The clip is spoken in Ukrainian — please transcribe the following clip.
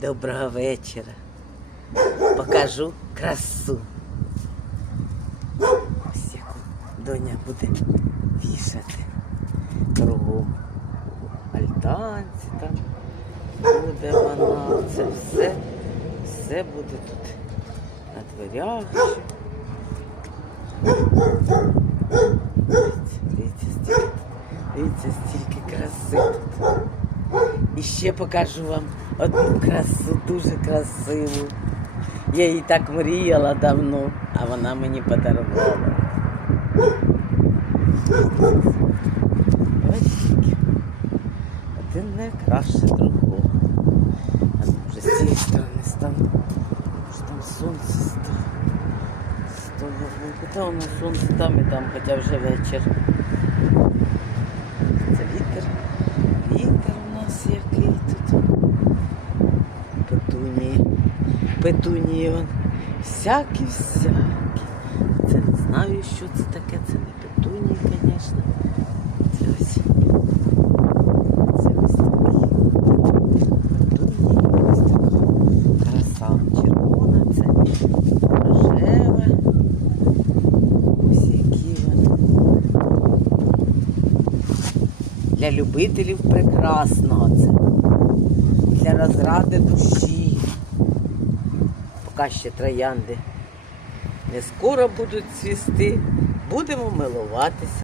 Доброго вечора. Покажу красу. Ось яку доня буде вішати. Кругом. Альтанці там буде вона. Це все, все буде тут на дверях. Дивіться, дивіться, стільки, дивіться, стільки краси тут. І ще покажу вам одну красу, дуже красиву. Я її так мріяла давно, а вона мені подарувала. Ось такі. Один не краще другого. А ну, вже з цієї сторони стану. Що там сонце стало. Стало. Куди воно сонце там і там, хоча вже вечір. Петунії вон. Всякі, всякі. Це не знаю, що це таке. Це не петунії, звісно. Це ось. Це ось такі. Петунії. Ось така краса. Червона, це рожева. Для любителів прекрасного це. Для розради душі. Поки ще троянди не скоро будуть цвісти. Будемо милуватися.